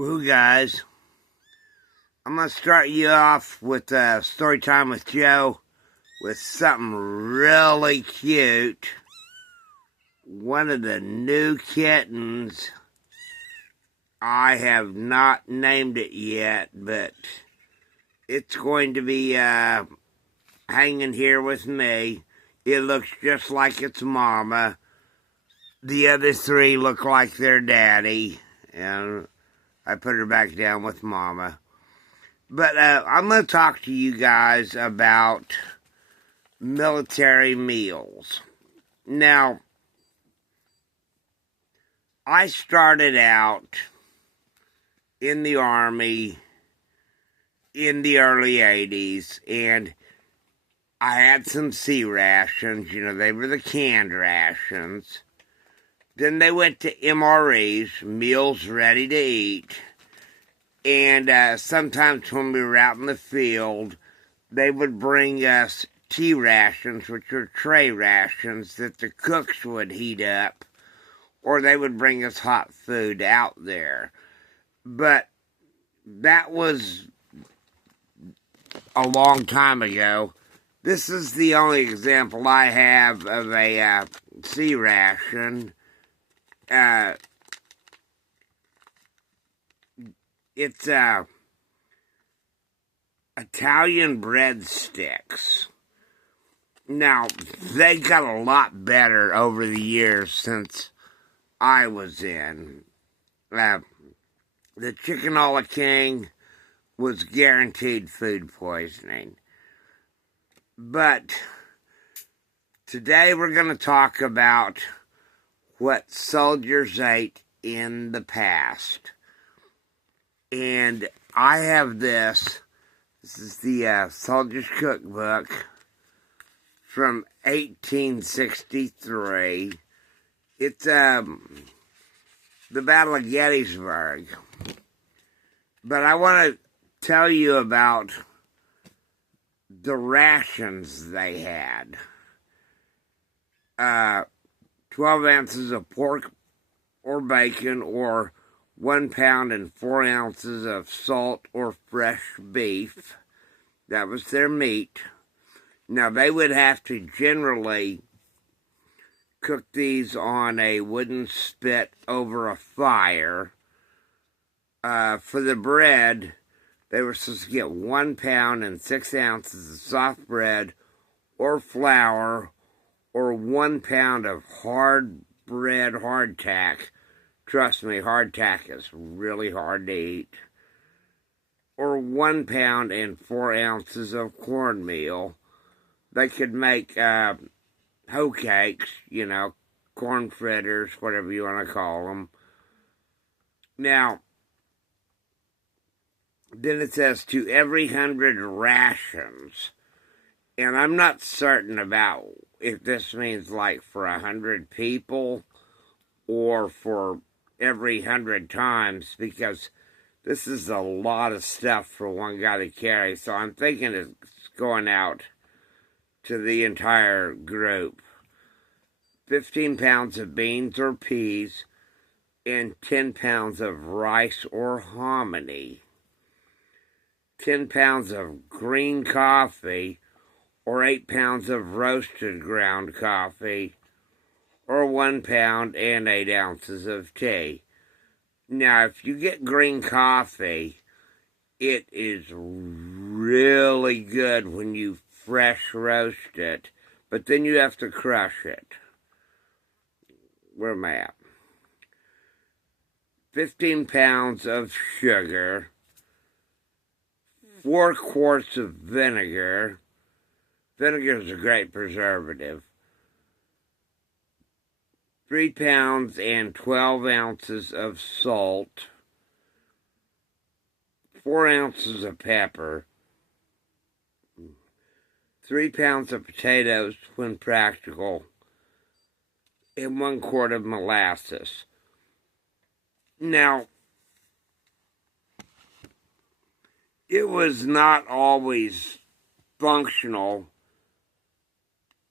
Woo, guys. I'm going to start you off with story time with Joe with something really cute. One of the new kittens. I have not named it yet, but it's going to be hanging here with me. It looks just like its mama. The other three look like their daddy, and I put her back down with mama. But I'm going to talk to you guys about military meals. Now, I started out in the Army in the early 80s, and I had some C rations. You know, they were the canned rations. Then they went to MREs, meals ready to eat. And sometimes when we were out in the field, they would bring us T rations, which are tray rations that the cooks would heat up, or they would bring us hot food out there. But that was a long time ago. This is the only example I have of a C ration. It's Italian breadsticks. Now, they got a lot better over the years since I was in. The Chicken a la King was guaranteed food poisoning. But today we're going to talk about what soldiers ate in the past. And I have this. This is the Soldier's Cookbook from 1863. It's the Battle of Gettysburg. But I want to tell you about the rations they had. 12 ounces of pork or bacon, or 1 pound and 4 ounces of salt or fresh beef. That was their meat. Now, they would have to generally cook these on a wooden spit over a fire. For the bread, they were supposed to get 1 pound and 6 ounces of soft bread or flour, or 1 pound of hard bread hardtack. Trust me, hardtack is really hard to eat. Or 1 pound and 4 ounces of cornmeal. They could make hoe cakes, you know, corn fritters, whatever you want to call them. Now, then it says to every 100 rations. And I'm not certain about if this means like for 100 people or for every 100 times, because this is a lot of stuff for one guy to carry. So I'm thinking it's going out to the entire group. 15 pounds of beans or peas and 10 pounds of rice or hominy. 10 pounds of green coffee, or 8 pounds of roasted ground coffee, or 1 pound and 8 ounces of tea. Now, if you get green coffee, it is really good when you fresh roast it, but then you have to crush it. Where am I at? 15 pounds of sugar, 4 quarts of vinegar. Vinegar is a great preservative. 3 pounds and 12 ounces of salt. 4 ounces of pepper. 3 pounds of potatoes when practical. And 1 quart of molasses. Now, it was not always functional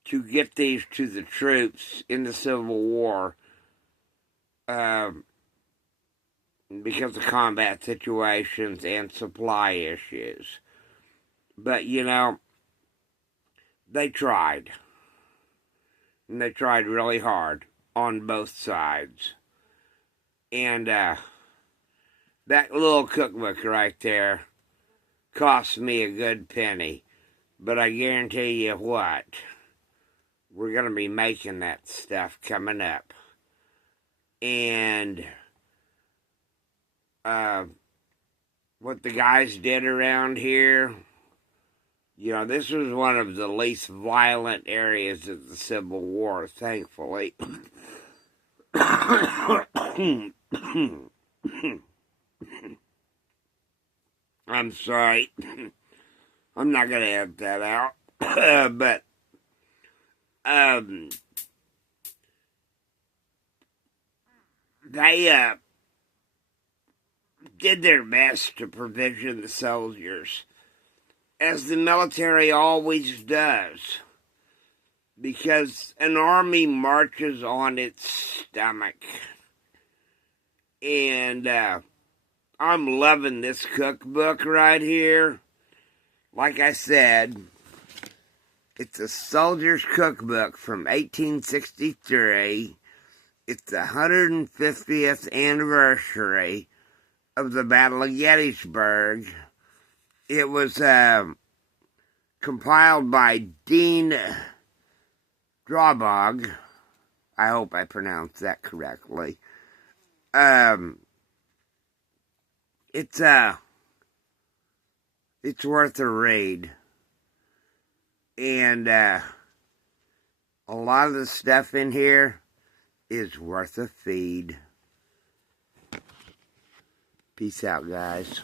to get these to the troops in the Civil War. because of combat situations and supply issues. But, you know, they tried. And they tried really hard on both sides. And that little cookbook right there cost me a good penny. But I guarantee you what, we're going to be making that stuff coming up. And what the guys did around here, you know, this was one of the least violent areas of the Civil War, thankfully. I'm sorry. I'm not going to edit that out. But, they, did their best to provision the soldiers, as the military always does, because an army marches on its stomach. And I'm loving this cookbook right here. Like I said, it's a soldier's cookbook from 1863. It's the 150th anniversary of the Battle of Gettysburg. It was compiled by Dean Drawbog. I hope I pronounced that correctly. It's worth a read. And a lot of the stuff in here is worth a feed. Peace out, guys.